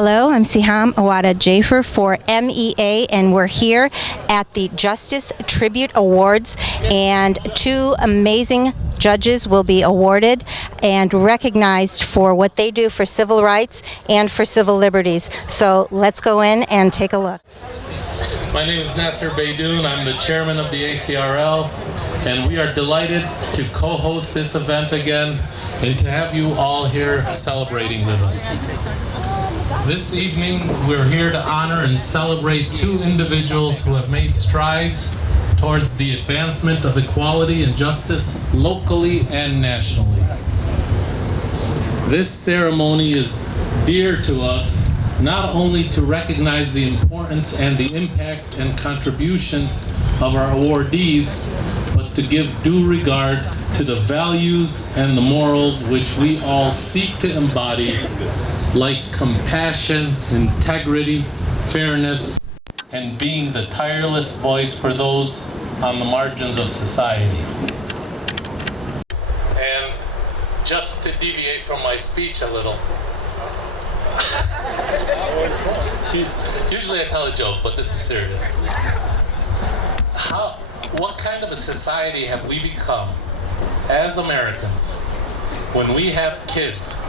Hello, I'm Siham Awada Jafer for MEA, and we're here at the Justice Tribute Awards, and two amazing judges will be awarded and recognized for what they do for civil rights and for civil liberties. So let's go in and take a look. My name is Nasser Beydoun. I'm the chairman of the ACRL, and we are delighted to co-host this event again and to have you all here celebrating with us. This evening, we're here to honor and celebrate two individuals who have made strides towards the advancement of equality and justice locally and nationally. This ceremony is dear to us, not only to recognize the importance and the impact and contributions of our awardees, but to give due regard to the values and the morals which we all seek to embody, like compassion, integrity, fairness, and being the tireless voice for those on the margins of society. And just to deviate from my speech a little, usually I tell a joke, but this is serious. What kind of a society have we become as Americans when we have kids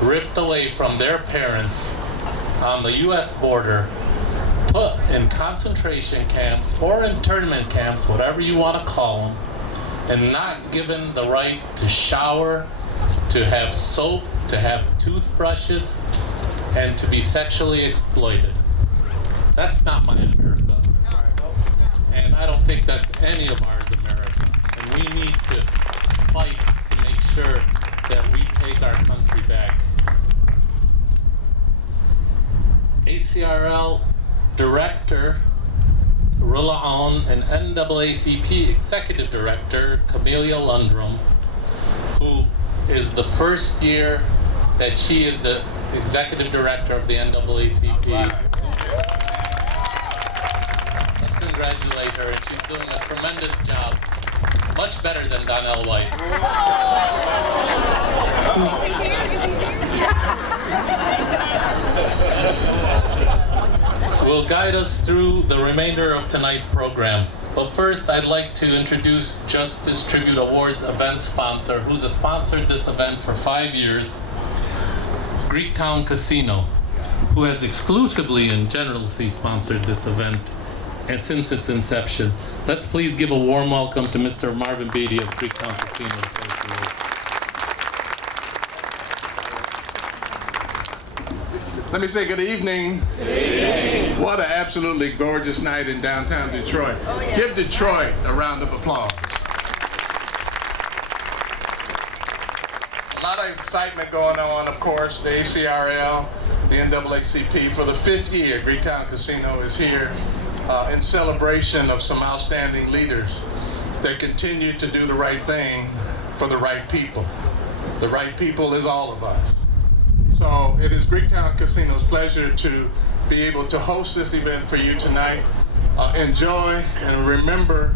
ripped away from their parents on the U.S. border, put in concentration camps or internment camps, whatever you want to call them, and not given the right to shower, to have soap, to have toothbrushes, and to be sexually exploited? That's not my America. And I don't think that's any of ours America. And we need to fight to make sure that we take our country back. ACRL Director Rilla Aoun and NAACP Executive Director Camelia Lundrum, who is the first year that she is the Executive Director of the NAACP. Let's congratulate her, and she's doing a tremendous job. Much better than Donnell White. Will guide us through the remainder of tonight's program. But first, I'd like to introduce Justice Tribute Awards event sponsor, who's sponsored this event for 5 years, Greektown Casino, who has exclusively and generously sponsored this event and since its inception. Let's please give a warm welcome to Mr. Marvin Beatty of Greektown Casino Association. Let me say good evening. Good evening. What an absolutely gorgeous night in downtown Detroit. Oh, yeah. Give Detroit a round of applause. A lot of excitement going on, of course. The ACRL, the NAACP, for the 5th year, Greektown Casino is here in celebration of some outstanding leaders that continue to do the right thing for the right people. The right people is all of us. So it is Greektown Casino's pleasure to be able to host this event for you tonight. Enjoy and remember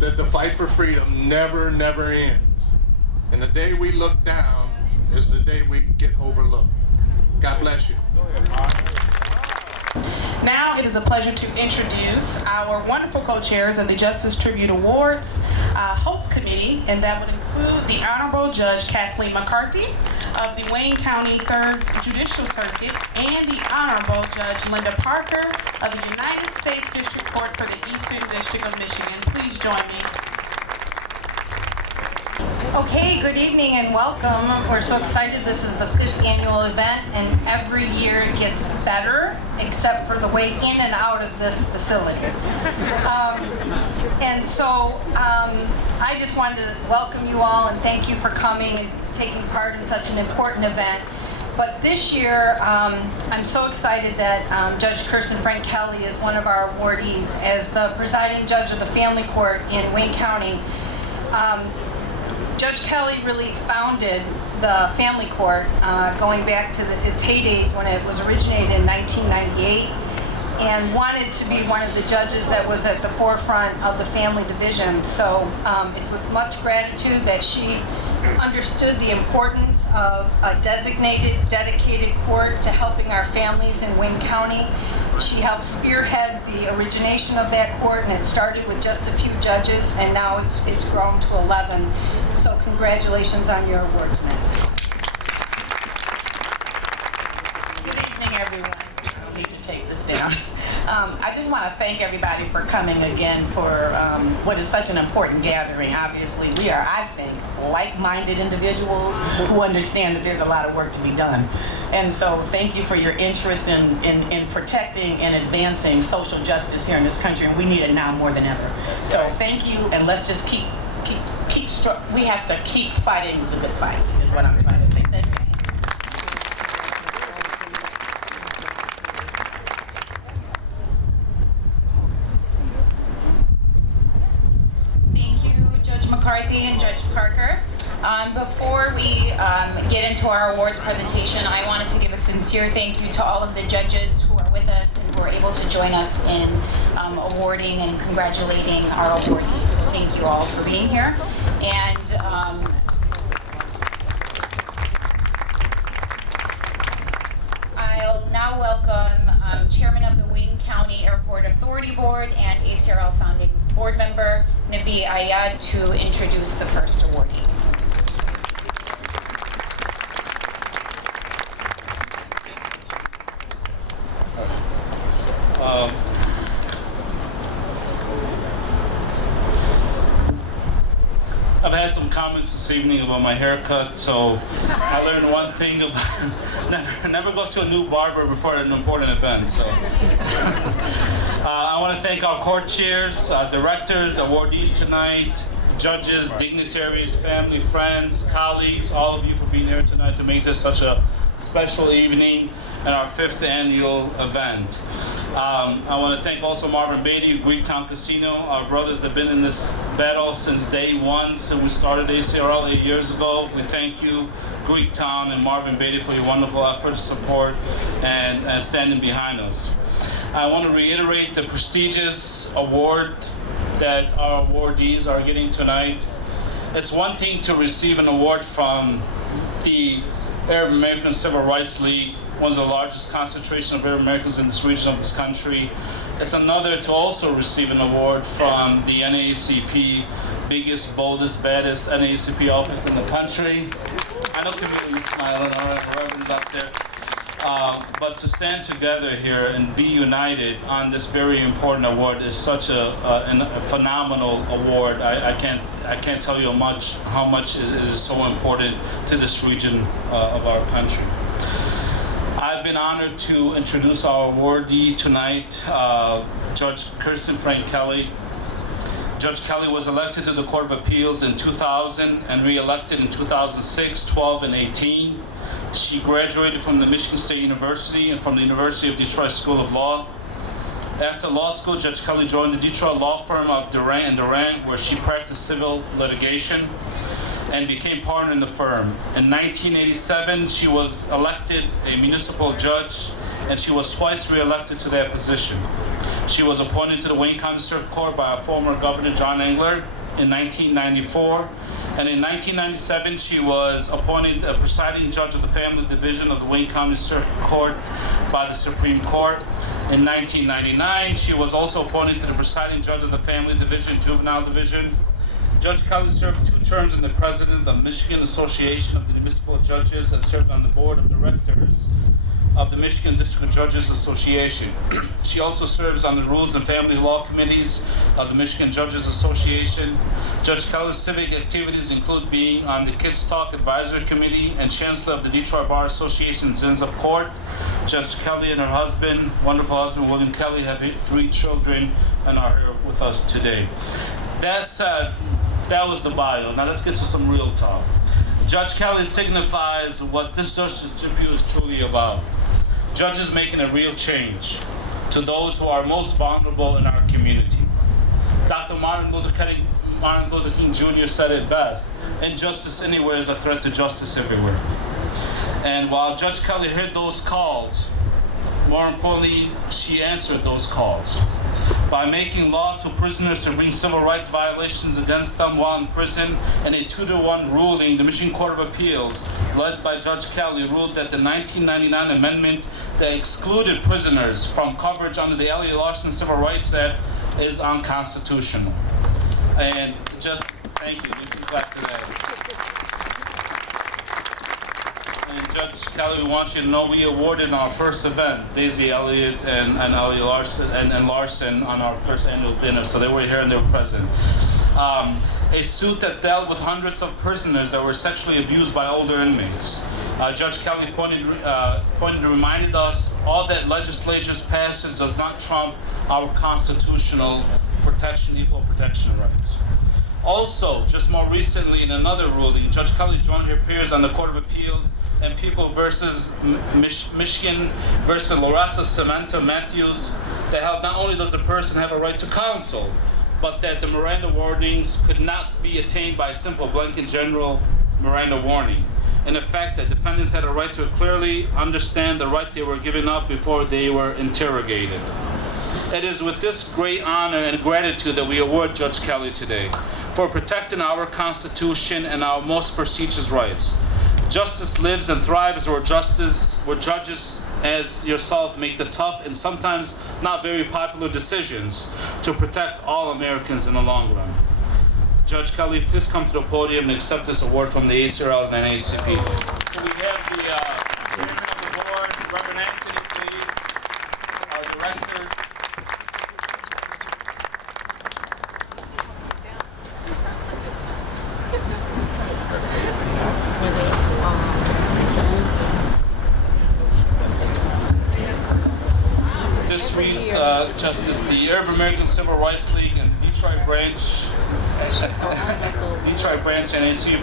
that the fight for freedom never, never ends. And the day we look down is the day we get overlooked. God bless you. Now it is a pleasure to introduce our wonderful co-chairs of the Justice Tribute Awards host committee, and that would include the Honorable Judge Kathleen McCarthy of the Wayne County 3rd Judicial Circuit and the Honorable Judge Linda Parker of the United States District Court for the Eastern District of Michigan. Please join me. Okay, good evening and welcome. We're so excited. This is the 5th annual event, and every year it gets better, except for the way in and out of this facility. I just wanted to welcome you all and thank you for coming and taking part in such an important event. But this year, I'm so excited that Judge Kirsten Frank Kelly is one of our awardees as the presiding judge of the Family Court in Wayne County. Judge Kelly really founded the Family Court going back to its heydays when it was originated in 1998, and wanted to be one of the judges that was at the forefront of the family division. So it's with much gratitude that she understood the importance of a designated, dedicated court to helping our families in Wayne County. She helped spearhead the origination of that court, and it started with just a few judges, and now it's grown to 11. So congratulations on your award tonight. Good evening, everyone. I don't need to take this down. I just want to thank everybody for coming again for what is such an important gathering. Obviously, we are, I think, like-minded individuals who understand that there's a lot of work to be done. And so thank you for your interest in protecting and advancing social justice here in this country, and we need it now more than ever. So thank you, and let's just we have to keep fighting the good fight, is what I'm trying to say. Thanks. McCarthy and Judge Parker. Before we get into our awards presentation, I wanted to give a sincere thank you to all of the judges who are with us and who are able to join us in awarding and congratulating our awardees. So thank you all for being here. And I'll now welcome Chairman of the Wayne County Airport Authority Board and ACRL founding board member MEA Ayad to introduce the first awardee. I've had some comments this evening about my haircut, so I learned one thing about never go to a new barber before an important event. So I want to thank our court chairs, directors, awardees tonight, judges, dignitaries, family, friends, colleagues, all of you for being here tonight to make this such a special evening and our 5th annual event. I want to thank also Marvin Beatty of Greektown Casino, our brothers that have been in this battle since day one, since we started ACRL 8 years ago. We thank you, Greektown and Marvin Beatty, for your wonderful efforts, support, and standing behind us. I want to reiterate the prestigious award that our awardees are getting tonight. It's one thing to receive an award from the Arab American Civil Rights League, one of the largest concentration of Arab Americans in this region of this country. It's another to also receive an award from the NAACP, biggest, boldest, baddest NAACP office in the country. I know Camille is smiling, all right, whoever's up there. But to stand together here and be united on this very important award is such a phenomenal award. I can't tell you how much it is so important to this region of our country. I've been honored to introduce our awardee tonight, Judge Kirsten Frank Kelly. Judge Kelly was elected to the Court of Appeals in 2000 and re-elected in 2006, 12, and 18. She graduated from the Michigan State University and from the University of Detroit School of Law. After law school, Judge Kelly joined the Detroit law firm of Duran & Duran, where she practiced civil litigation and became partner in the firm. In 1987, she was elected a municipal judge, and she was twice re-elected to that position. She was appointed to the Wayne County Circuit Court by our former Governor John Engler in 1994, and in 1997 she was appointed a presiding judge of the Family Division of the Wayne County Circuit Court by the Supreme Court. In 1999, she was also appointed to the presiding judge of the Family Division, Juvenile Division. Judge Kelly served 2 terms as the president of Michigan Association of the Municipal Judges and served on the board of directors of the Michigan District Judges Association. She also serves on the Rules and Family Law Committees of the Michigan Judges Association. Judge Kelly's civic activities include being on the Kids Talk Advisory Committee and Chancellor of the Detroit Bar Association's Inns of Court. Judge Kelly and her husband, wonderful husband William Kelly, have 3 children and are here with us today. That said, that was the bio. Now let's get to some real talk. Judge Kelly signifies what this Justice Tribute is truly about. Judges making a real change to those who are most vulnerable in our community. Dr. Martin Luther King Jr. said it best, injustice anywhere is a threat to justice everywhere. And while Judge Kelly heard those calls, more importantly, she answered those calls. by making law to prisoners to bring civil rights violations against them while in prison. In a 2-to-1 ruling, the Michigan Court of Appeals, led by Judge Kelly, ruled that the 1999 amendment that excluded prisoners from coverage under the Elliott Larson Civil Rights Act is unconstitutional. And just, thank you, we can clap today. And Judge Kelly, we want you to know we awarded our first event, Daisy Elliott and Elliott Larson and Larson on our first annual dinner, so they were here and they were present. A suit that dealt with hundreds of prisoners that were sexually abused by older inmates. Judge Kelly reminded us all that legislature's passage does not trump our constitutional protection, equal protection rights. Also, just more recently in another ruling, Judge Kelly joined her peers on the Court of Appeals and People versus Michigan versus Loretta Samantha Matthews that held not only does a person have a right to counsel, but that the Miranda warnings could not be attained by a simple blanket general Miranda warning. In effect, that defendants had a right to clearly understand the right they were giving up before they were interrogated. It is with this great honor and gratitude that we award Judge Kelly today for protecting our Constitution and our most precious rights. Justice lives and thrives where judges as yourself make the tough and sometimes not very popular decisions to protect all Americans in the long run. Judge Kelly, please come to the podium and accept this award from the ACRL and NAACP. So we have the chairman of the board, Reverend Anthony, please, our directors. This reads, Justice, the Arab American Civil Rights League and Detroit branch and AC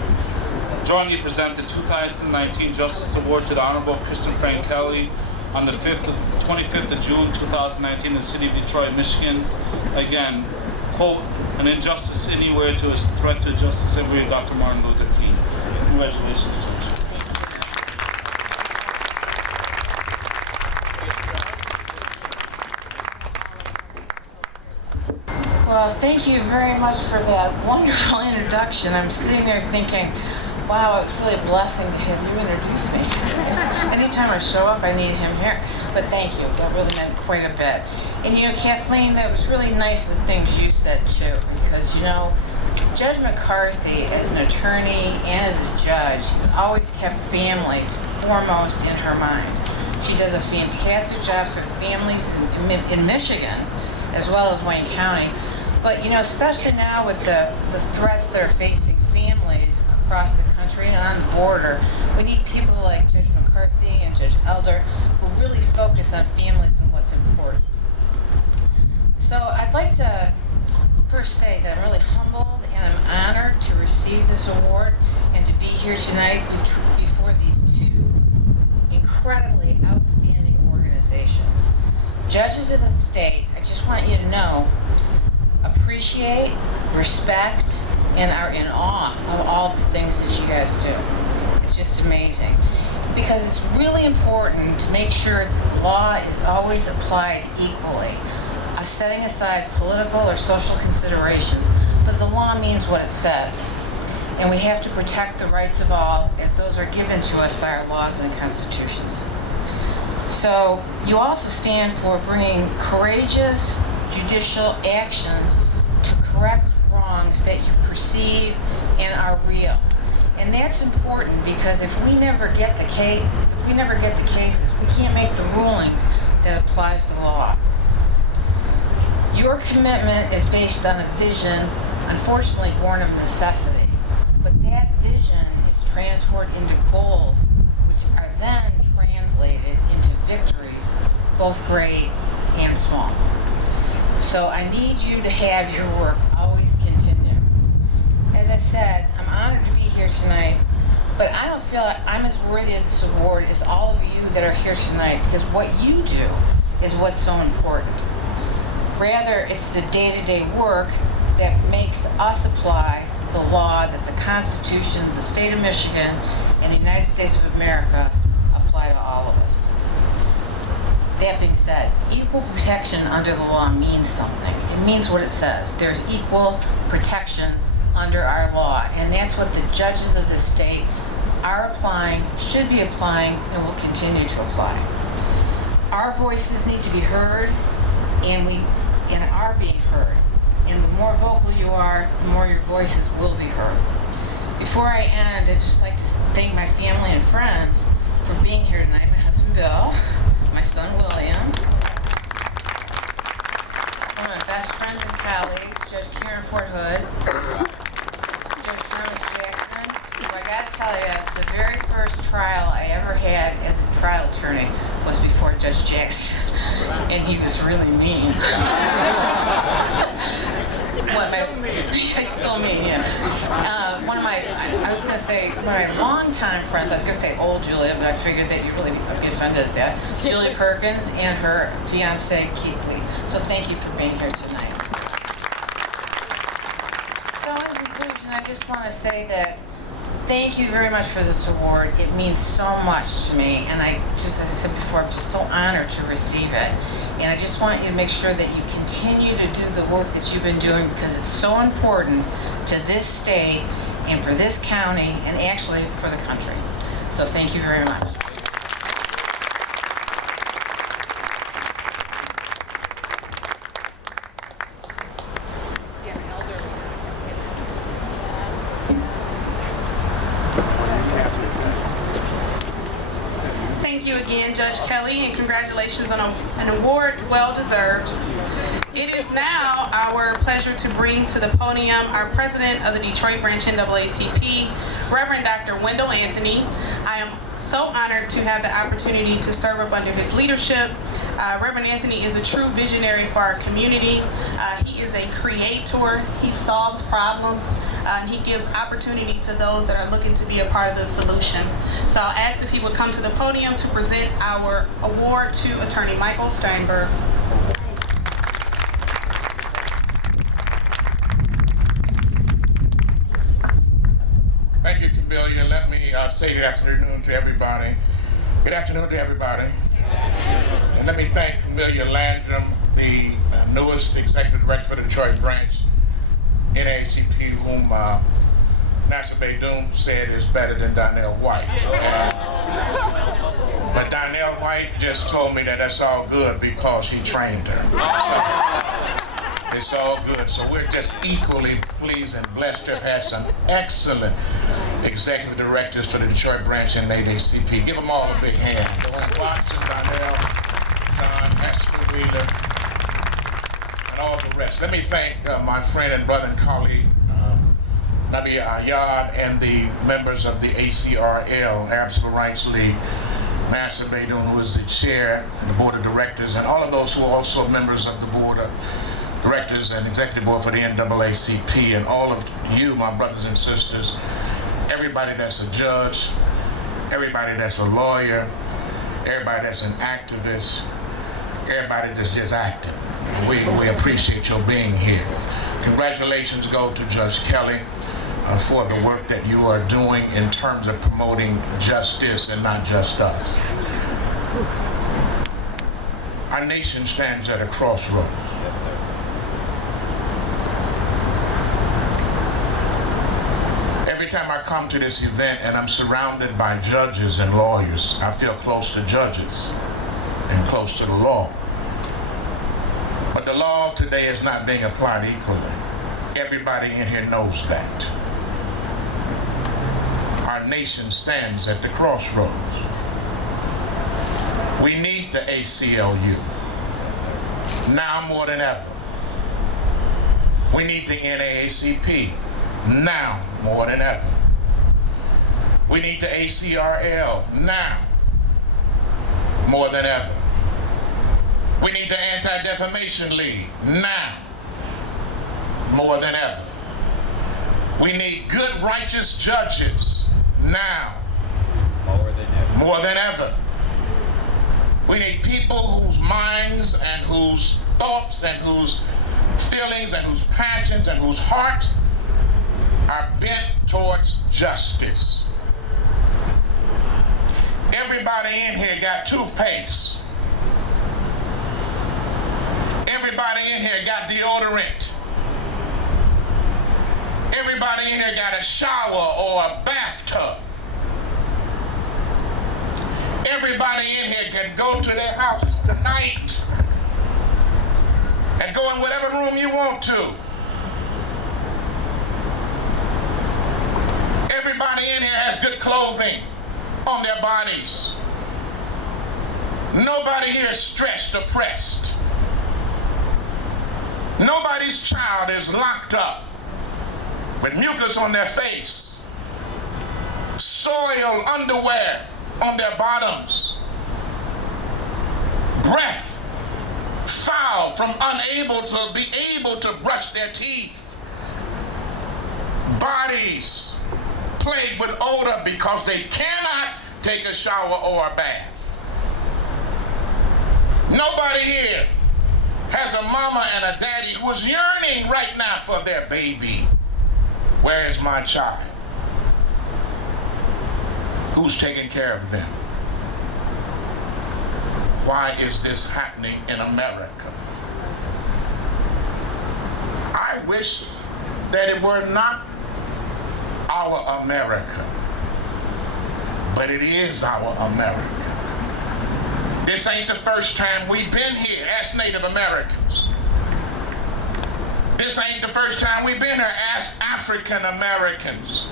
jointly present the 2019 Justice Award to the Honorable Kristen Frank Kelly on the 25th of June 2019 in the city of Detroit, Michigan. Again, quote, an injustice anywhere to a threat to justice everywhere, Dr. Martin Luther King. Congratulations, Judge. Well, thank you very much for that wonderful introduction. I'm sitting there thinking, wow, it's really a blessing to have you introduce me. Anytime I show up, I need him here. But thank you. That really meant quite a bit. And you know, Kathleen, that was really nice, the things you said too, because you know, Judge McCarthy, as an attorney and as a judge, has always kept family foremost in her mind. She does a fantastic job for families in Michigan, as well as Wayne County. But you know, especially now with the threats that are facing families across the country and on the border, we need people like Judge McCarthy and Judge Elder who really focus on families and what's important. So I'd like to first say that I'm really humbled and I'm honored to receive this award and to be here tonight before these two incredibly outstanding organizations. Judges of the state, I just want you to know, appreciate, respect, and are in awe of all the things that you guys do. It's just amazing. Because it's really important to make sure that the law is always applied equally, setting aside political or social considerations, but the law means what it says. And we have to protect the rights of all as those are given to us by our laws and constitutions. So you also stand for bringing courageous judicial actions to correct wrongs that you perceive and are real. And that's important because if we never get the cases, we can't make the rulings that applies to the law. Your commitment is based on a vision, unfortunately born of necessity, but that vision is transformed into goals, which are then translated into victories, both great and small. So I need you to have your work always continue. As I said, I'm honored to be here tonight, but I don't feel like I'm as worthy of this award as all of you that are here tonight, because what you do is what's so important. Rather, it's the day-to-day work that makes us apply the law that the Constitution of the state of Michigan and the United States of America apply to all of us. that being said, equal protection under the law means something. It means what it says. There's equal protection under our law, and that's what the judges of this state are applying, should be applying, and will continue to apply. Our voices need to be heard, and are being heard. And the more vocal you are, the more your voices will be heard. Before I end, I'd just like to thank my family and friends for being here tonight. My husband Bill, my son William, one of my best friends and colleagues, Judge Karen Fort Hood, Judge Thomas Jackson. Well, I gotta tell you, the very first trial I ever had as a trial attorney was before Judge Jackson, and he was really mean. I still mean, yeah. I was gonna say, one of my longtime friends, I was gonna say old Julia, but I figured that you really would be offended at that. Julia Perkins and her fiance, Keith Lee. So thank you for being here tonight. So in conclusion, I just want to say that thank you very much for this award. It means so much to me, and as I said before, I'm just so honored to receive it. And I just want you to make sure that you continue to do the work that you've been doing, because it's so important to this state and for this county and actually for the country. So thank you very much. Thank you again, Judge Kelly, and congratulations on an award well deserved. It is now our pleasure to bring to the podium our president of the Detroit Branch NAACP, Reverend Dr. Wendell Anthony. I am so honored to have the opportunity to serve up under his leadership. Reverend Anthony is a true visionary for our community. He is a creator. He solves problems. And he gives opportunity to those that are looking to be a part of the solution. So I'll ask if he would come to the podium to present our award to Attorney Michael Steinberg. Thank you, Camelia. Let me say good afternoon to everybody. Good afternoon to everybody. And let me thank Camelia Landrum, the newest executive director for the Detroit Branch NAACP, whom Nasser Beydoun said is better than Donnell White. But Donnell White just told me that that's all good because he trained her. So it's all good. So we're just equally pleased and blessed to have had some excellent executive directors for the Detroit Branch and NAACP. Give them all a big hand. Joanne Watson, Donnell, John, Maxwell Wheeler, and all the rest. Let me thank my friend and brother and colleague, Nabi Ayad, and the members of the ACRL, Arab Civil Rights League, Nasser Beydoun, who is the chair and the board of directors, and all of those who are also members of the board of directors and executive board for the NAACP, and all of you, my brothers and sisters, everybody that's a judge, everybody that's a lawyer, everybody that's an activist, everybody that's just active. We appreciate your being here. Congratulations go to Judge Kelly for the work that you are doing in terms of promoting justice and not just us. Our nation stands at a crossroads. Every time I come to this event and I'm surrounded by judges and lawyers, I feel close to judges and close to the law. But the law today is not being applied equally. Everybody in here knows that. Our nation stands at the crossroads. We need the ACLU now more than ever. We need the NAACP now more than ever. We need the ACRL now more than ever. We need the Anti-Defamation League now more than ever. We need good, righteous judges now more than ever. We need people whose minds and whose thoughts and whose feelings and whose passions and whose hearts are bent towards justice. Everybody in here got toothpaste. got deodorant. Everybody in here got a shower or a bathtub. Everybody in here can go to their house tonight and go in whatever room you want to. Everybody in here has good clothing on their bodies. Nobody here is stressed or pressed. Nobody's child is locked up with mucus on their face, soiled underwear on their bottoms, breath foul from unable to be able to brush their teeth, bodies plagued with odor because they cannot take a shower or a bath. Nobody here has a mama and a daddy who is yearning right now for their baby. Where is my child? Who's taking care of them? Why is this happening in America? I wish that it were not our America, but it is our America. This ain't the first time we've been here as Native Americans. This ain't the first time we've been here as African Americans.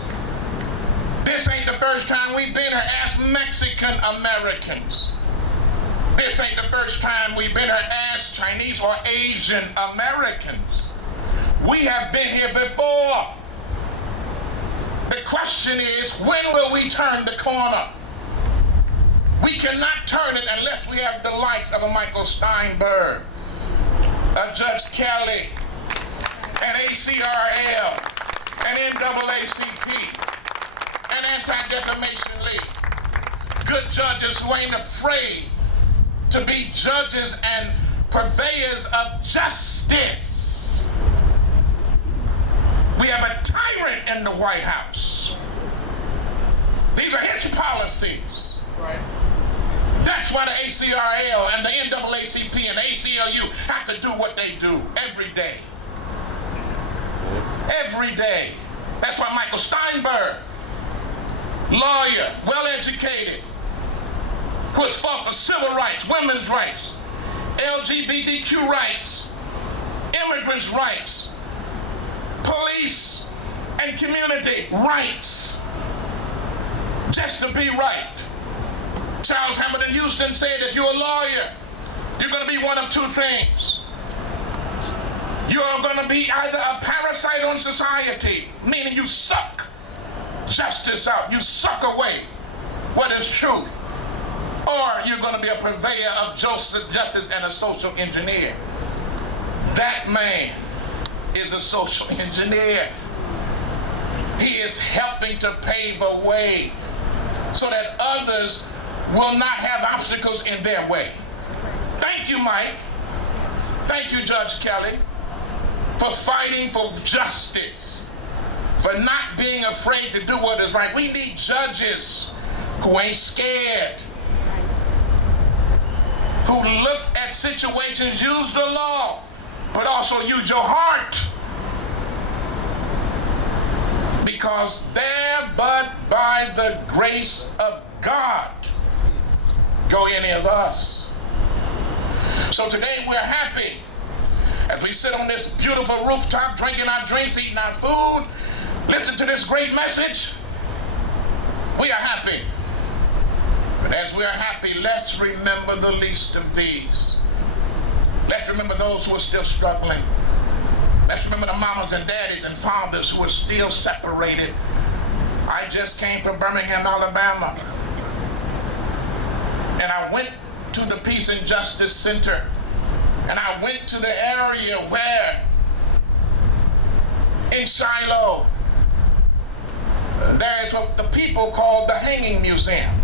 This ain't the first time we've been here as Mexican Americans. This ain't the first time we've been here as Chinese or Asian Americans. We have been here before. The question is, when will we turn the corner? We cannot turn it unless we have the likes of a Michael Steinberg, a Judge Kelly, an ACRL, an NAACP, an Anti-Defamation League. Good judges who ain't afraid to be judges and purveyors of justice. We have a tyrant in the White House. These are his policies. Right. That's why the ACRL and the NAACP and the ACLU have to do what they do every day. Every day. That's why Michael Steinberg, lawyer, well-educated, who has fought for civil rights, women's rights, LGBTQ rights, immigrants' rights, police and community rights, just to be right. Charles Hamilton Houston said, if you're a lawyer, you're going to be one of two things. You're going to be either a parasite on society, meaning you suck justice out, you suck away what is truth, or you're going to be a purveyor of justice and a social engineer. That man is a social engineer. He is helping to pave a way so that others will not have obstacles in their way. Thank you, Mike. Thank you, Judge Kelly, for fighting for justice, for not being afraid to do what is right. We need judges who ain't scared, who look at situations, use the law, but also use your heart. Because there but by the grace of God go any of us. So today we're happy as we sit on this beautiful rooftop, drinking our drinks, eating our food, listen to this great message. We are happy. But as we are happy, let's remember the least of these. Let's remember those who are still struggling. Let's remember the mamas and daddies and fathers who are still separated. I just came from Birmingham, Alabama. And I went to the Peace and Justice Center. And I went to the area where, in Shiloh, there is what the people call the Hanging Museum.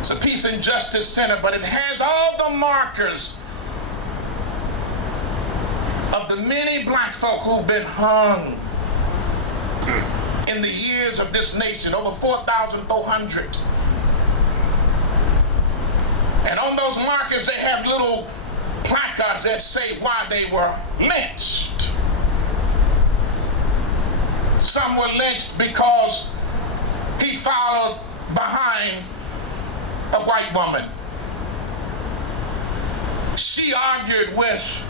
It's a Peace and Justice Center, but it has all the markers of the many black folk who've been hung in the years of this nation, over 4,400. And on those markers, they have little plaques records that say why they were lynched. Some were lynched because he followed behind a white woman. She argued with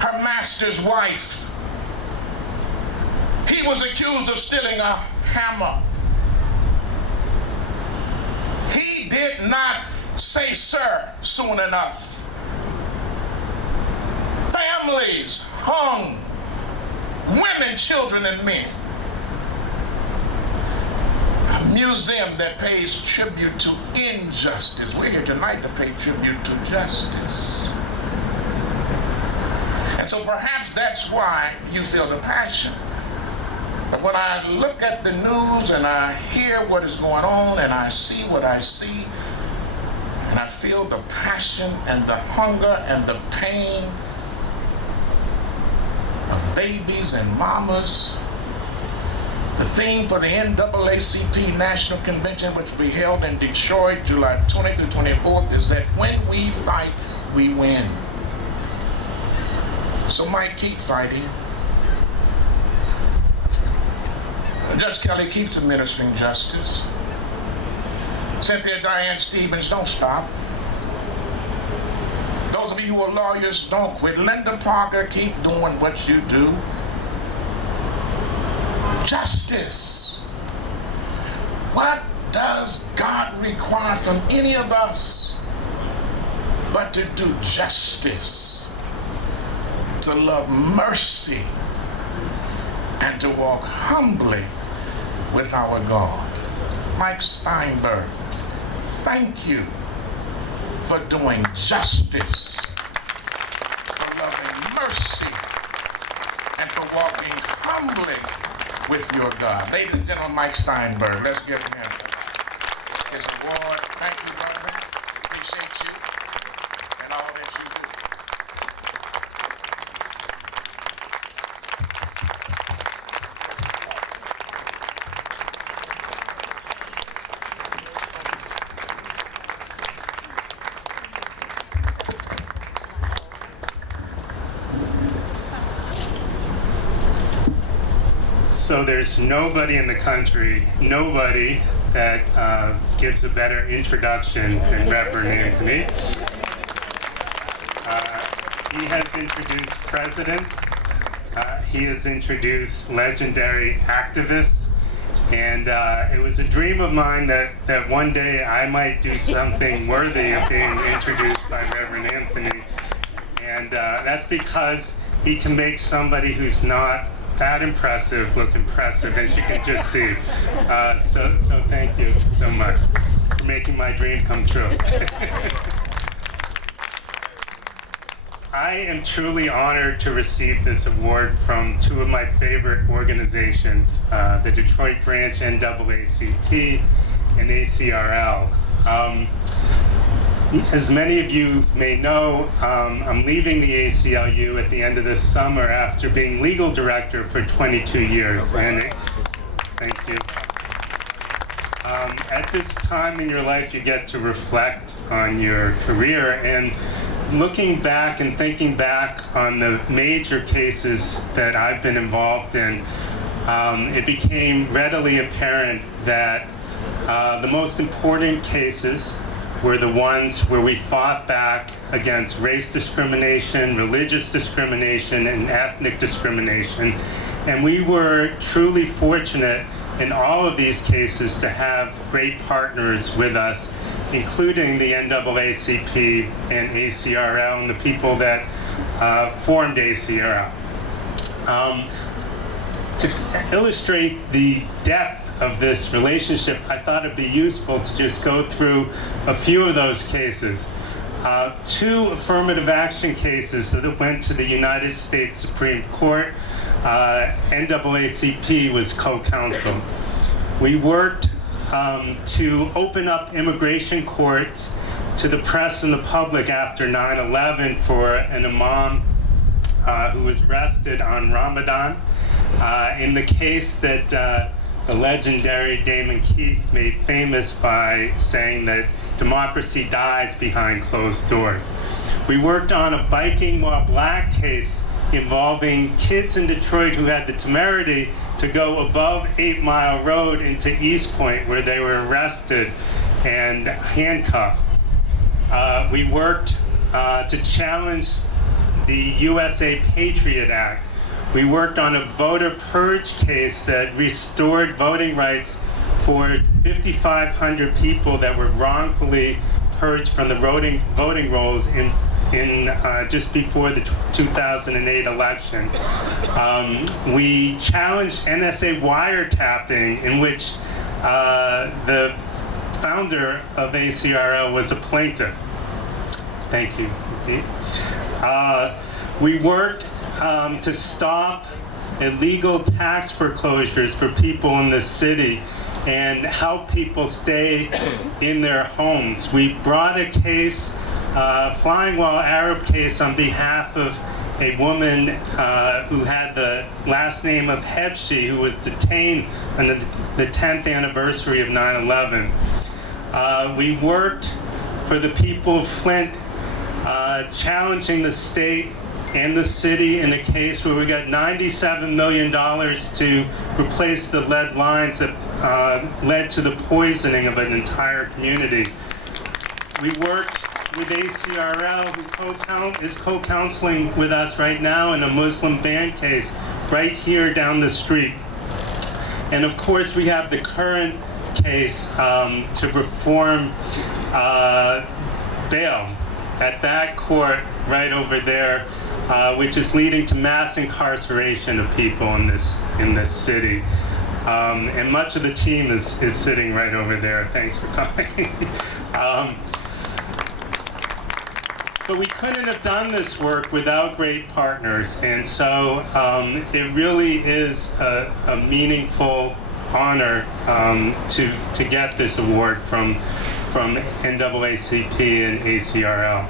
her master's wife. He was accused of stealing a hammer. He did not say sir soon enough. Families hung, women, children, and men. A museum that pays tribute to injustice. We're here tonight to pay tribute to justice. And so perhaps that's why you feel the passion. But when I look at the news and I hear what is going on and I see what I see, and I feel the passion and the hunger and the pain of babies and mamas. The theme for the NAACP National Convention, which will be held in Detroit, July 20th through 24th, is that when we fight, we win. So Mike, keep fighting. Judge Kelly keeps administering justice. Cynthia Diane Stevens, don't stop. Those of you who are lawyers, don't quit. Linda Parker, keep doing what you do. Justice. What does God require from any of us but to do justice, to love mercy, and to walk humbly with our God? Mike Steinberg, thank you for doing justice, for loving mercy, and for walking humbly with your God. Ladies and gentlemen, Mike Steinberg, let's give him his award. Thank you, brother. Appreciate you and all that you do. So there's nobody in the country, nobody that gives a better introduction than Reverend Anthony. He has introduced presidents, he has introduced legendary activists, and it was a dream of mine that one day I might do something worthy of being introduced by Reverend Anthony. And that's because he can make somebody who's not that impressive look impressive, as you can just see. So thank you so much for making my dream come true. I am truly honored to receive this award from two of my favorite organizations, the Detroit branch NAACP and ACRL. As many of you may know, I'm leaving the ACLU at the end of this summer after being legal director for 22 years. And thank you. At this time in your life, you get to reflect on your career, and looking back and thinking back on the major cases that I've been involved in, it became readily apparent that the most important cases were the ones where we fought back against race discrimination, religious discrimination, and ethnic discrimination. And we were truly fortunate in all of these cases to have great partners with us, including the NAACP and ACRL and the people that formed ACRL. To illustrate the depth of this relationship, I thought it'd be useful to just go through a few of those cases. Two affirmative action cases that went to the United States Supreme Court. NAACP was co-counsel. We worked to open up immigration courts to the press and the public after 9/11 for an imam who was arrested on Ramadan. In the case that the legendary Damon Keith made famous by saying that democracy dies behind closed doors. We worked on a biking while black case involving kids in Detroit who had the temerity to go above 8 Mile Road into East Point, where they were arrested and handcuffed. We worked to challenge the USA Patriot Act. We worked on a voter purge case that restored voting rights for 5,500 people that were wrongfully purged from the voting rolls in just before the 2008 election. We challenged NSA wiretapping, in which the founder of ACRL was a plaintiff. Thank you. We worked to stop illegal tax foreclosures for people in the city and help people stay in their homes. We brought a case, Flying Wall Arab case, on behalf of a woman who had the last name of Hebshi, who was detained on the 10th anniversary of 9/11. We worked for the people of Flint, challenging the state and the city in a case where we got $97 million to replace the lead lines that led to the poisoning of an entire community. We worked with ACRL, who is co-counseling with us right now in a Muslim ban case right here down the street. And of course, we have the current case to reform bail at that court right over there, which is leading to mass incarceration of people in this city. And much of the team is sitting right over there. Thanks for coming. But we couldn't have done this work without great partners, and so it really is a meaningful honor to get this award from NAACP and ACRL.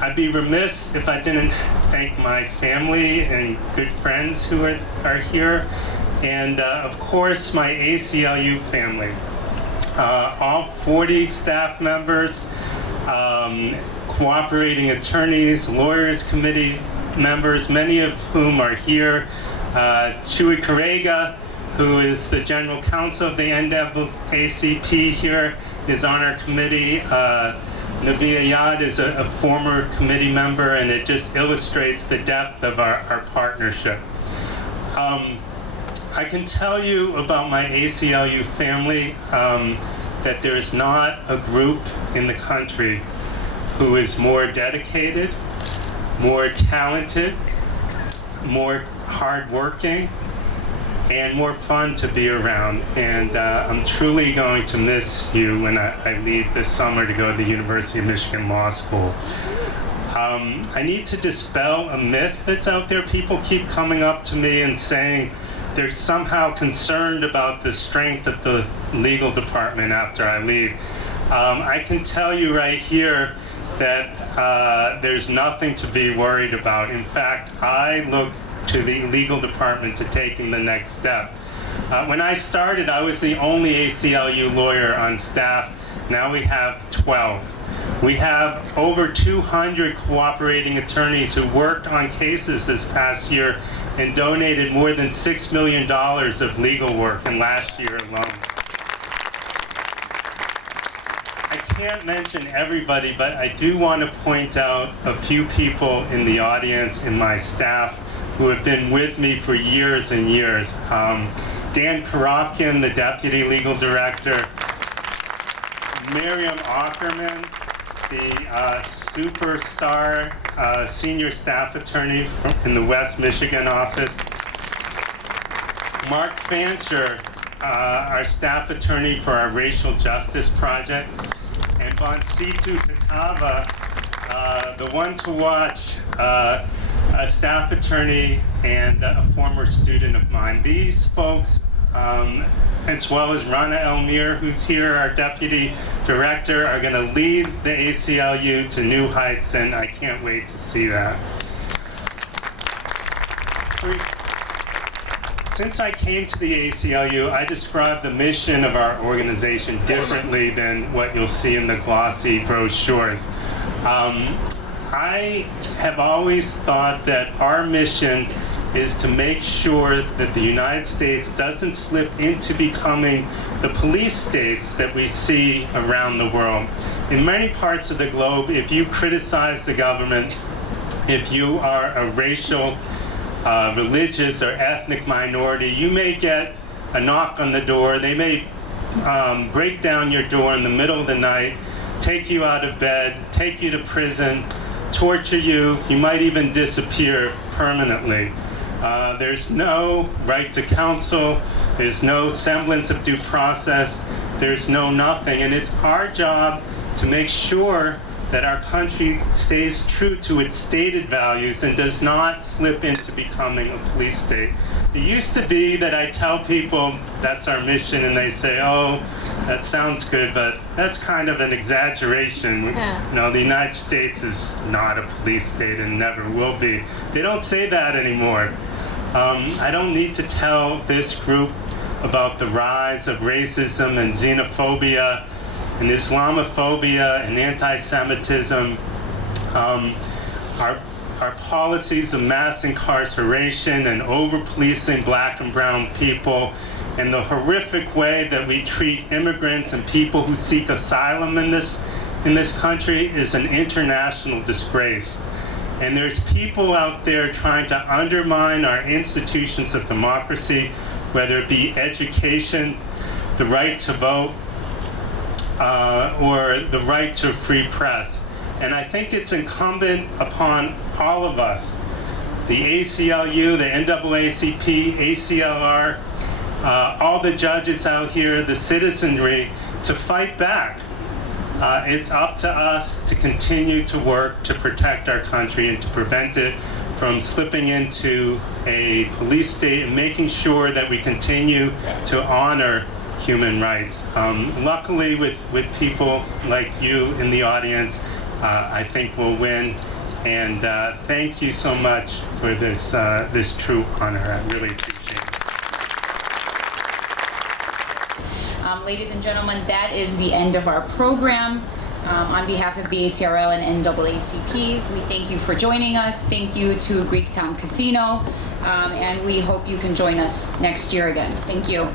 I'd be remiss if I didn't thank my family and good friends who are here, and of course my ACLU family. All 40 staff members, cooperating attorneys, lawyers committee members, many of whom are here. Chuy Correga, who is the general counsel of the NAACP here, is on our committee. Nabia Yad is a former committee member, and it just illustrates the depth of our partnership. I can tell you about my ACLU family that there's not a group in the country who is more dedicated, more talented, more hardworking, and more fun to be around. And I'm truly going to miss you when I leave this summer to go to the University of Michigan Law School. I need to dispel a myth that's out there. People keep coming up to me and saying they're somehow concerned about the strength of the legal department after I leave. I can tell you right here that there's nothing to be worried about. In fact, I look to the legal department to taking the next step. When I started, I was the only ACLU lawyer on staff. Now we have 12. We have over 200 cooperating attorneys who worked on cases this past year and donated more than $6 million of legal work in last year alone. I can't mention everybody, but I do want to point out a few people in the audience and my staff who have been with me for years and years. Dan Karofkin, the Deputy Legal Director. Miriam Ackerman, the superstar senior staff attorney in the West Michigan office. Mark Fancher, our staff attorney for our Racial Justice Project. And Bonsitu Katava, the one to watch, a staff attorney and a former student of mine. These folks, as well as Rana Elmir, who's here, our deputy director, are going to lead the ACLU to new heights, and I can't wait to see that. Since I came to the ACLU, I described the mission of our organization differently than what you'll see in the glossy brochures. I have always thought that our mission is to make sure that the United States doesn't slip into becoming the police states that we see around the world. In many parts of the globe, if you criticize the government, if you are a racial, religious, or ethnic minority, you may get a knock on the door. They may break down your door in the middle of the night, take you out of bed, take you to prison, torture you. You might even disappear permanently. There's no right to counsel. There's no semblance of due process. There's no nothing. And it's our job to make sure that our country stays true to its stated values and does not slip into becoming a police state. It used to be that I tell people that's our mission, and they say, oh, that sounds good, but that's kind of an exaggeration. Yeah. You know, the United States is not a police state and never will be. They don't say that anymore. I don't need to tell this group about the rise of racism and xenophobia and Islamophobia and anti-Semitism, our policies of mass incarceration and over-policing black and brown people, and the horrific way that we treat immigrants and people who seek asylum in this country is an international disgrace. And there's people out there trying to undermine our institutions of democracy, whether it be education, the right to vote, or the right to a free press. And I think it's incumbent upon all of us, the ACLU, the NAACP, ACLR, all the judges out here, the citizenry, to fight back. It's up to us to continue to work to protect our country and to prevent it from slipping into a police state, and making sure that we continue to honor human rights. Luckily, with people like you in the audience, I think we'll win. And thank you so much for this true honor. I really appreciate it. Ladies and gentlemen, that is the end of our program. On behalf of the ACRL and NAACP, we thank you for joining us. Thank you to Greektown Casino, and we hope you can join us next year again. Thank you.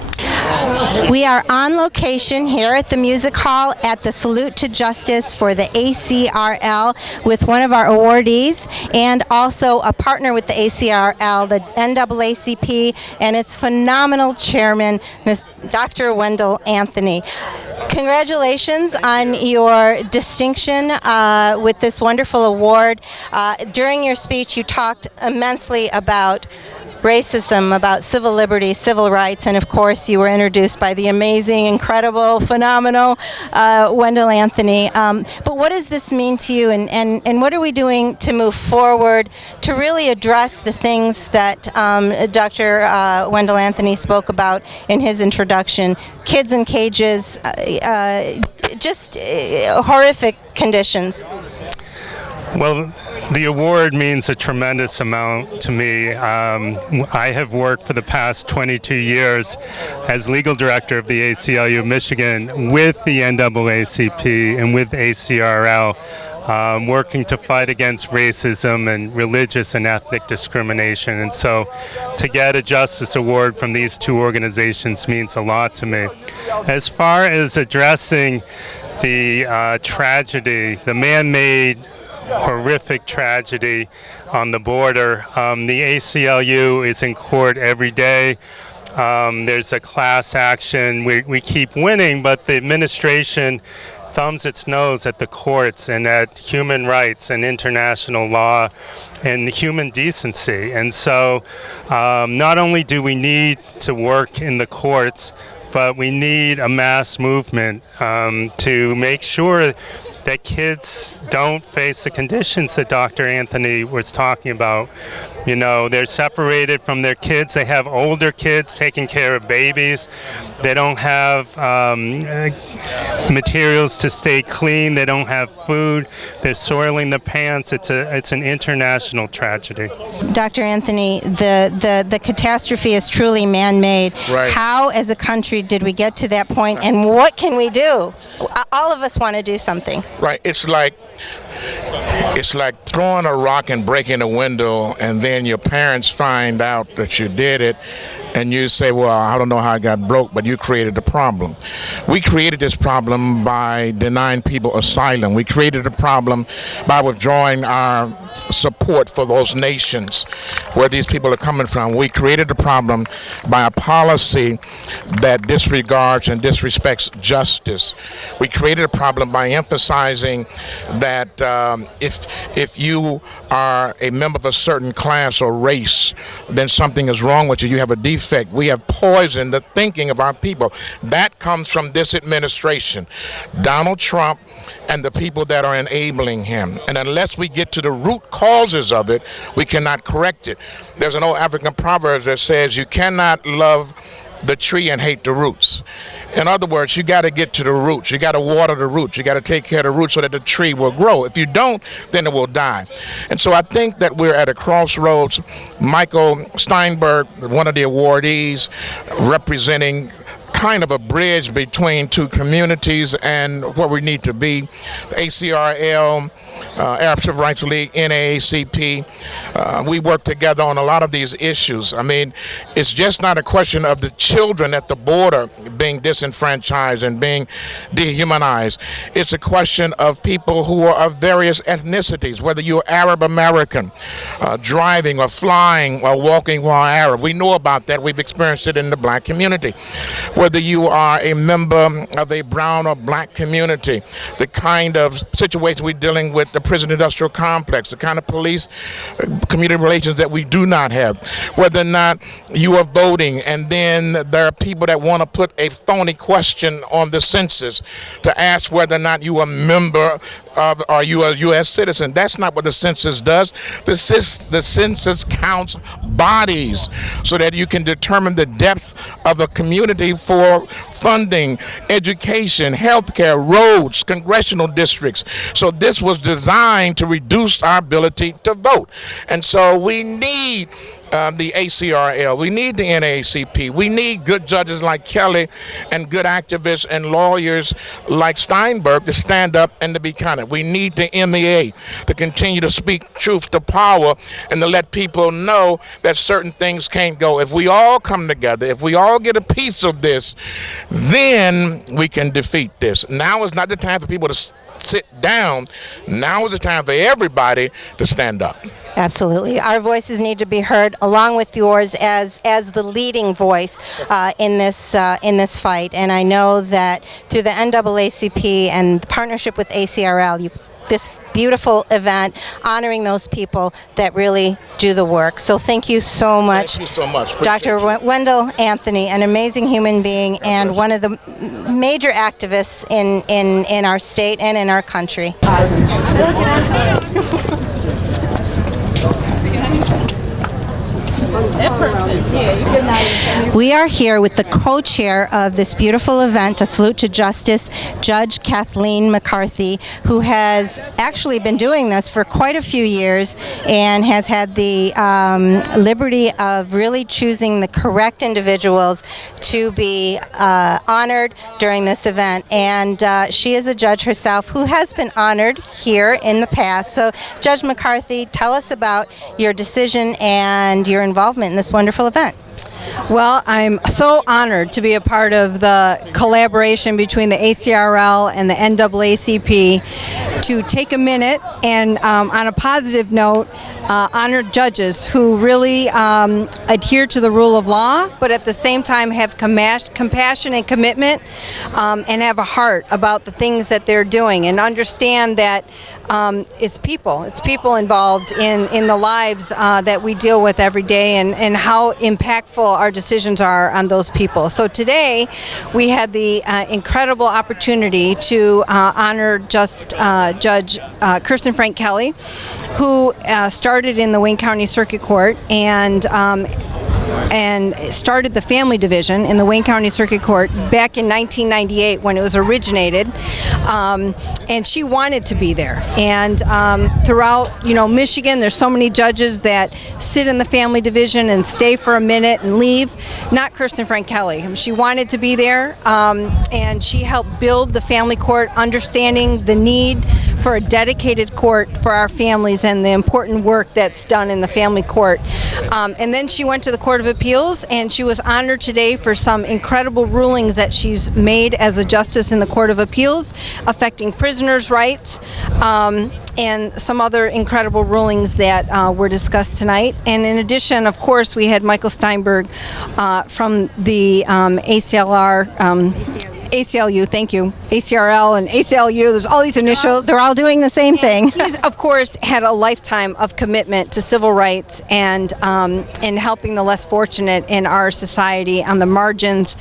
We are on location here at the Music Hall at the Salute to Justice for the ACRL with one of our awardees, and also a partner with the ACRL, the NAACP, and its phenomenal chairman, Ms. Dr. Wendell Anthony. Congratulations on your distinction with this wonderful award. During your speech, you talked immensely about racism, about civil liberties, civil rights, and of course you were introduced by the amazing, incredible, phenomenal Wendell Anthony. But what does this mean to you, and what are we doing to move forward to really address the things that Dr. Wendell Anthony spoke about in his introduction? Kids in cages, just horrific conditions. Well, the award means a tremendous amount to me. I have worked for the past 22 years as legal director of the ACLU of Michigan with the NAACP and with ACRL, working to fight against racism and religious and ethnic discrimination. And so to get a Justice Award from these two organizations means a lot to me. As far as addressing the tragedy, the man-made horrific tragedy on the border. The ACLU is in court every day. There's a class action. We keep winning, but the administration thumbs its nose at the courts and at human rights and international law and human decency. And so not only do we need to work in the courts, but we need a mass movement to make sure that kids don't face the conditions that Dr. Anthony was talking about. You know, they're separated from their kids. They have older kids taking care of babies. They don't have materials to stay clean. They don't have food. They're soiling the pants. It's an international tragedy. Dr. Anthony, the catastrophe is truly man-made. Right. How, as a country, did we get to that point, and what can we do? All of us want to do something. Right. It's like It's like throwing a rock and breaking a window, and then your parents find out that you did it, and you say, well, I don't know how it got broke, but you created the problem. We created this problem by denying people asylum. We created the problem by withdrawing our support for those nations where these people are coming from. We created the problem by a policy that disregards and disrespects justice. We created a problem by emphasizing that if you are a member of a certain class or race, then something is wrong with you. You have a defect. We have poisoned the thinking of our people. That comes from this administration, Donald Trump, and the people that are enabling him. And unless we get to the root causes of it, we cannot correct it. There's an old African proverb that says you cannot love the tree and hate the roots. In other words, you got to get to the roots. You got to water the roots. You got to take care of the roots so that the tree will grow. If you don't, then it will die. And so I think that we're at a crossroads. Michael Steinberg, one of the awardees, representing kind of a bridge between two communities and where we need to be. The ACRL, Arab Civil Rights League, NAACP, we work together on a lot of these issues. I mean, it's just not a question of the children at the border being disenfranchised and being dehumanized. It's a question of people who are of various ethnicities, whether you're Arab American, driving or flying or walking while Arab. We know about that. We've experienced it in the black community. Whether you are a member of a brown or black community, the kind of situation we're dealing with, the prison industrial complex, the kind of police community relations that we do not have, whether or not you are voting, and then there are people that want to put a phony question on the census to ask whether or not you are a member of, are you a U.S. citizen. That's not what the census does. The census counts bodies so that you can determine the depth of a community for funding, education, healthcare, roads, congressional districts. So this was designed to reduce our ability to vote. And so we need the ACRL, we need the NAACP, we need good judges like Kelly and good activists and lawyers like Steinberg to stand up and to be counted. We need the MEA to continue to speak truth to power and to let people know that certain things can't go. If we all come together, if we all get a piece of this, then we can defeat this. Now is not the time for people to sit down. Now is the time for everybody to stand up. Absolutely. Our voices need to be heard along with yours as the leading voice in this fight. And I know that through the NAACP and the partnership with ACRL, this beautiful event honoring those people that really do the work. So thank you so much. Thank you so much. Dr. Wendell Anthony, an amazing human being and one of the major activists in our state and in our country. We are here with the co-chair of this beautiful event, A Salute to Justice, Judge Kathleen McCarthy, who has actually been doing this for quite a few years and has had the liberty of really choosing the correct individuals to be honored during this event. And she is a judge herself who has been honored here in the past. So, Judge McCarthy, tell us about your decision and your involvement in this wonderful event. Well, I'm so honored to be a part of the collaboration between the ACRL and the NAACP to take a minute and, on a positive note, honor judges who really adhere to the rule of law, but at the same time have compassion and commitment and have a heart about the things that they're doing and understand that it's people involved in the lives that we deal with every day and how impactful our decisions are on those people. So today we had the incredible opportunity to honor Judge Kirsten Frank Kelly, who started in the Wayne County Circuit Court and started the family division in the Wayne County Circuit Court back in 1998 when it was originated, and she wanted to be there. And throughout, Michigan, there's so many judges that sit in the family division and stay for a minute and leave. Not Kirsten Frank Kelly. She wanted to be there, and she helped build the family court, understanding the need for a dedicated court for our families and the important work that's done in the family court. And then she went to the Court of Appeals, and she was honored today for some incredible rulings that she's made as a justice in the Court of Appeals affecting prisoners' rights. And some other incredible rulings that were discussed tonight. And in addition, of course, we had Michael Steinberg from the ACLU, thank you. ACRL and ACLU, there's all these initials. They're all doing the same thing. He's, of course, had a lifetime of commitment to civil rights and in helping the less fortunate in our society on the margins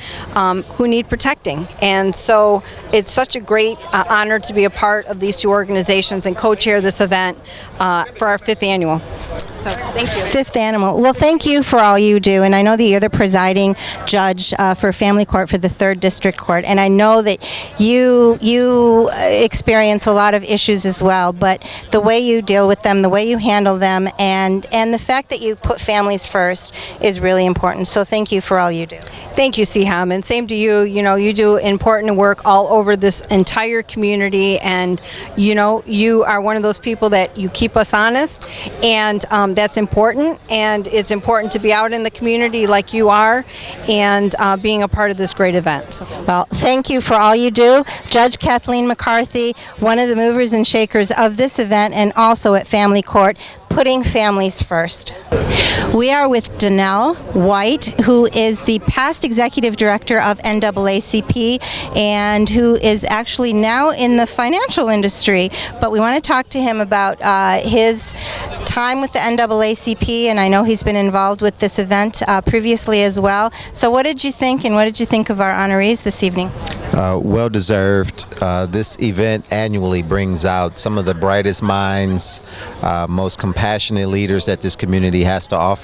who need protecting. And so it's such a great honor to be a part of these two organizations and co-chair this event for our 5th annual. So thank you. 5th annual. Well, thank you for all you do. And I know that you're the presiding judge for family court for the 3rd District Court. And I know that you experience a lot of issues as well, but the way you deal with them, the way you handle them, and the fact that you put families first is really important. So thank you for all you do. Thank you, Siham, and same to you. You know, you do important work all over this entire community, and you know, you are one of those people that you keep us honest, and that's important. And it's important to be out in the community like you are, and being a part of this great event. So. Well, thank you for all you do. Judge Kathleen McCarthy, one of the movers and shakers of this event and also at Family Court, putting families first. We are with Donnell White, who is the past executive director of NAACP and who is actually now in the financial industry. But we want to talk to him about his time with the NAACP, and I know he's been involved with this event previously as well. So what did you think, and what did you think of our honorees this evening? Well deserved. This event annually brings out some of the brightest minds, most compassionate leaders that this community has to offer.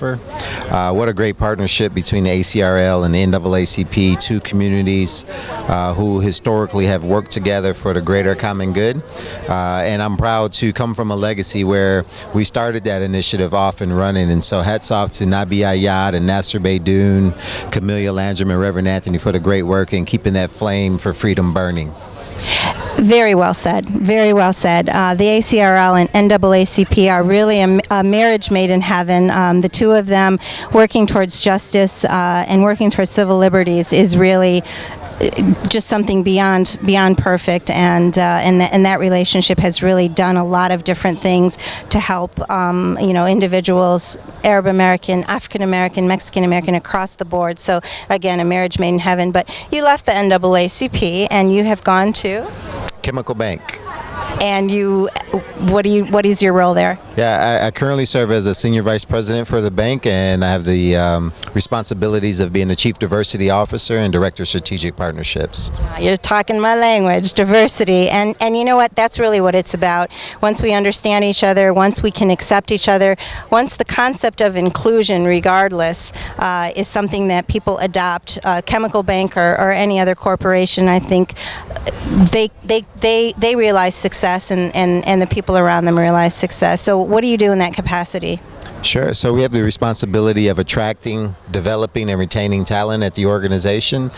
What a great partnership between the ACRL and the NAACP, two communities who historically have worked together for the greater common good. And I'm proud to come from a legacy where we started that initiative off and running. And so hats off to Nabi Ayad and Nasser Beydoun, Camellia Landrum and Reverend Anthony for the great work and keeping that flame for freedom burning. Very well said. Very well said. The ACRL and NAACP are really a marriage made in heaven. The two of them working towards justice and working towards civil liberties is really just something beyond perfect, and that relationship has really done a lot of different things to help individuals, Arab American, African American, Mexican American, across the board. So again, a marriage made in heaven. But you left the NAACP and you have gone to Chemical Bank. And what is your role there? Yeah, I currently serve as a senior vice president for the bank, and I have the responsibilities of being the chief diversity officer and director of strategic partnerships. You're talking my language, diversity, and you know what? That's really what it's about. Once we understand each other, once we can accept each other, once the concept of inclusion, regardless, is something that people adopt, Chemical Bank or any other corporation, I think they realize success, and the people around them realize success. So what do you do in that capacity? Sure. So we have the responsibility of attracting, developing, and retaining talent at the organization,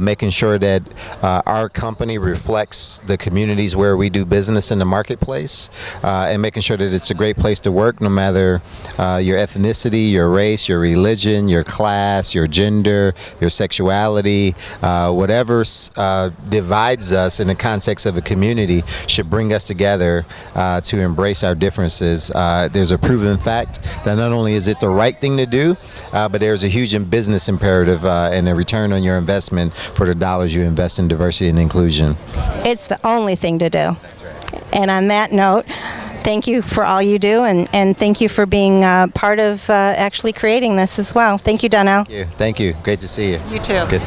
making sure that our company reflects the communities where we do business in the marketplace, and making sure that it's a great place to work no matter your ethnicity, your race, your religion, your class, your gender, your sexuality, whatever divides us in the context of a community should bring us together to embrace our differences. There's a proven fact that not only is it the right thing to do, but there's a huge business imperative and a return on your investment for the dollars you invest in diversity and inclusion. It's the only thing to do. And on that note, thank you for all you do, and thank you for being part of actually creating this as well. Thank you, Donnell. Thank you. Thank you. Great to see you. You too. Good.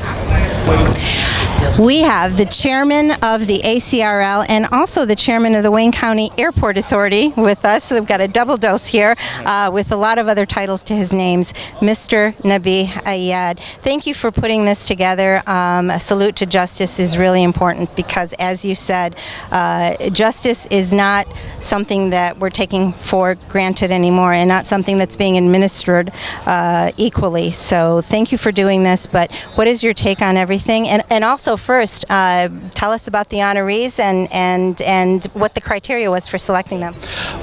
We have the chairman of the ACRL and also the chairman of the Wayne County Airport Authority with us. So we've got a double dose here with a lot of other titles to his names, Mr. Nabi Ayad. Thank you for putting this together. A salute to justice is really important because, as you said, justice is not something that we're taking for granted anymore and not something that's being administered equally. So thank you for doing this, but what is your take on everything? And also also first, tell us about the honorees and what the criteria was for selecting them.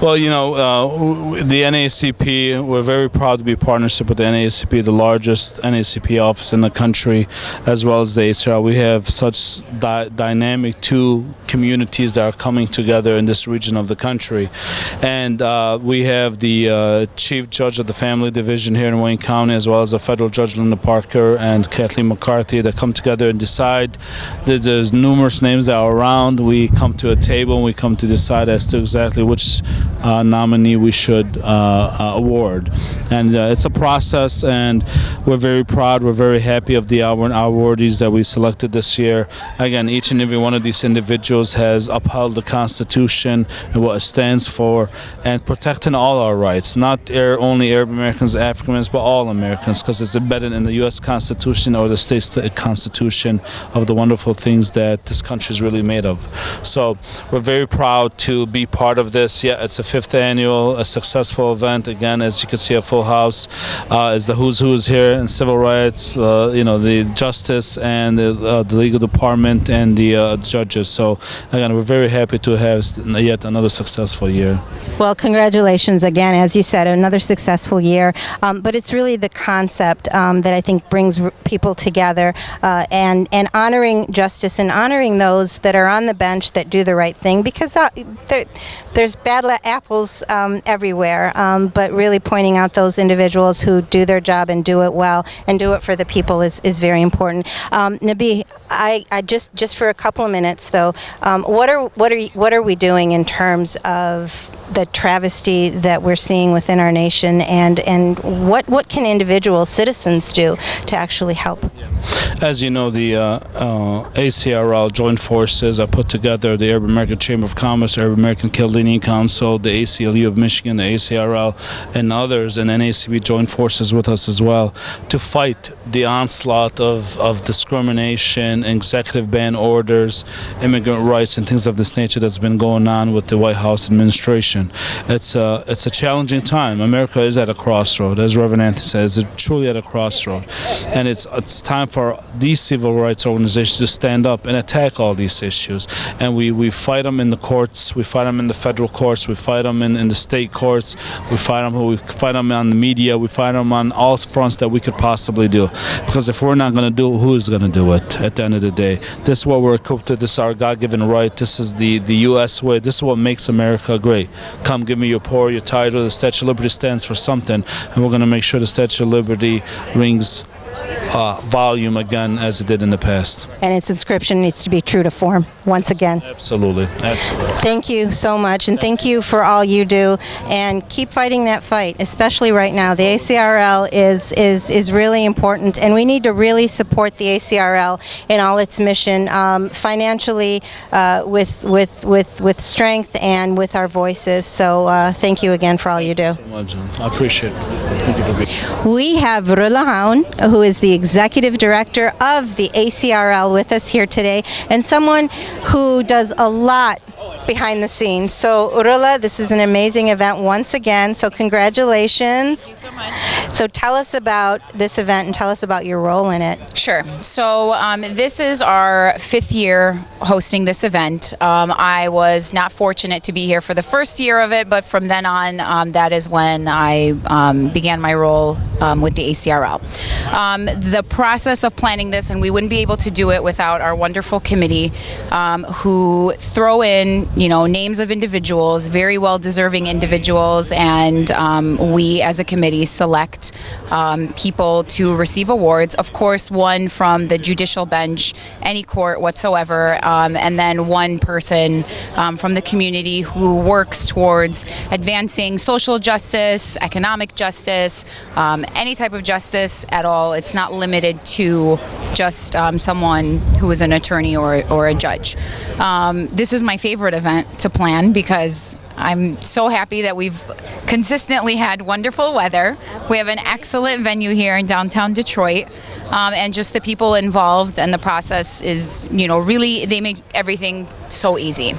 Well, the NAACP, we're very proud to be in partnership with the NAACP, the largest NAACP office in the country, as well as the ACRL. We have such dynamic two communities that are coming together in this region of the country. And we have the Chief Judge of the Family Division here in Wayne County, as well as the Federal Judge Linda Parker and Kathleen McCarthy, that come together and decide that there's numerous names that are around. We come to a table and we come to decide as to exactly which nominee we should award. And it's a process, and we're very proud, we're very happy of the awardees that we selected this year. Again, each and every one of these individuals has upheld the Constitution and what it stands for, and protecting all our rights, not only Arab Americans, African Americans, but all Americans, because it's embedded in the U.S. Constitution or the state's Constitution of the wonderful things that this country is really made of. So we're very proud to be part of this. Yeah, it's a 5th annual, a successful event. Again, as you can see, a full house. Is the who's who is here in civil rights, the justice and the legal department and the judges. So again, we're very happy to have yet another successful year. Well, congratulations again, as you said, another successful year. But it's really the concept that I think brings people together and honoring justice and honoring those that are on the bench that do the right thing, because there's bad apples everywhere, but really pointing out those individuals who do their job and do it well and do it for the people is very important. Nabi, I just for a couple of minutes though, what are we doing in terms of the travesty that we're seeing within our nation, and what can individual citizens do to actually help? As you know, the ACRL joint forces are put together, the Arab American Chamber of Commerce, Arab American Chaldean Council, the ACLU of Michigan, the ACRL, and others, and NAACP joint forces with us as well, to fight the onslaught of discrimination, executive ban orders, immigrant rights, and things of this nature that's been going on with the White House administration. It's a challenging time. America is at a crossroad, as Reverend Anthony says. It's truly at a crossroad, and it's time for these civil rights organizations to stand up and attack all these issues. And we fight them in the courts, we fight them in the federal courts, we fight them in the state courts, we fight them on the media, we fight them on all fronts that we could possibly do. Because if we're not going to do it, who is going to do it at the end of the day? This is what we're equipped with. This is our God-given right. This is the U.S. way. This is what makes America great. Come give me your poor, your title. The Statue of Liberty stands for something, and we're going to make sure the Statue of Liberty rings volume again as it did in the past. And its inscription needs to be true to form once again. Absolutely. Thank you so much, and thank you for all you do, and keep fighting that fight, especially right now. The ACRL is really important, and we need to really support the ACRL in all its mission, financially, with strength and with our voices. So thank you again for all you do. Thank you so much. I appreciate it. Thank you for being here. We have Rulla Haun, who is the Executive Director of the ACRL, with us here today, and someone who does a lot behind the scenes. So Rulla, this is an amazing event once again, so congratulations. Thank you so much. So tell us about this event and tell us about your role in it. Sure. So this is our 5th year hosting this event. I was not fortunate to be here for the first year of it, but from then on, that is when I began my role with the ACRL. The process of planning this, and we wouldn't be able to do it without our wonderful committee who throw in names of individuals, very well-deserving individuals, and we as a committee select people to receive awards. Of course, one from the judicial bench, any court whatsoever, and then one person from the community who works towards advancing social justice, economic justice, any type of justice at all. It's not limited to just someone who is an attorney or a judge. This is my favorite event to plan because I'm so happy that we've consistently had wonderful weather. We have an excellent venue here in downtown Detroit, and just the people involved and the process is, really, they make everything so easy.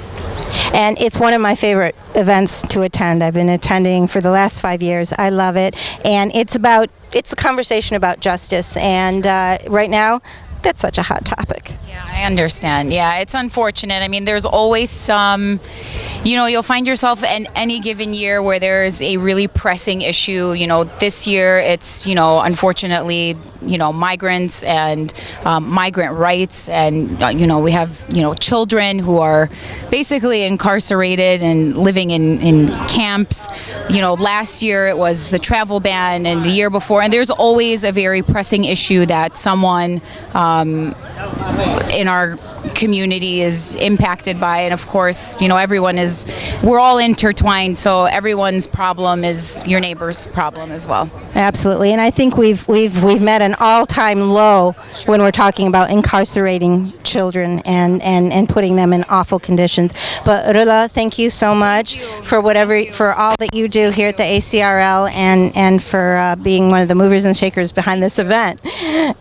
And it's one of my favorite events to attend. I've been attending for the last 5 years. I love it. And it's a conversation about justice. And right now, that's such a hot topic. Yeah, I understand. Yeah, it's unfortunate. I mean, there's always some, you'll find yourself in any given year where there's a really pressing issue. This year it's, unfortunately, migrants and migrant rights. And, we have, children who are basically incarcerated and living in camps. Last year it was the travel ban, and the year before. And there's always a very pressing issue that someone in our community is impacted by. And of course, we're all intertwined, so everyone's problem is your neighbor's problem as well. Absolutely, and I think we've met an all-time low when we're talking about incarcerating children and putting them in awful conditions. But Rula, thank you so much for all that you do here at the ACRL and for being one of the movers and shakers behind this event.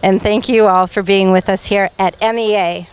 And thank you all for being with us here at MEA.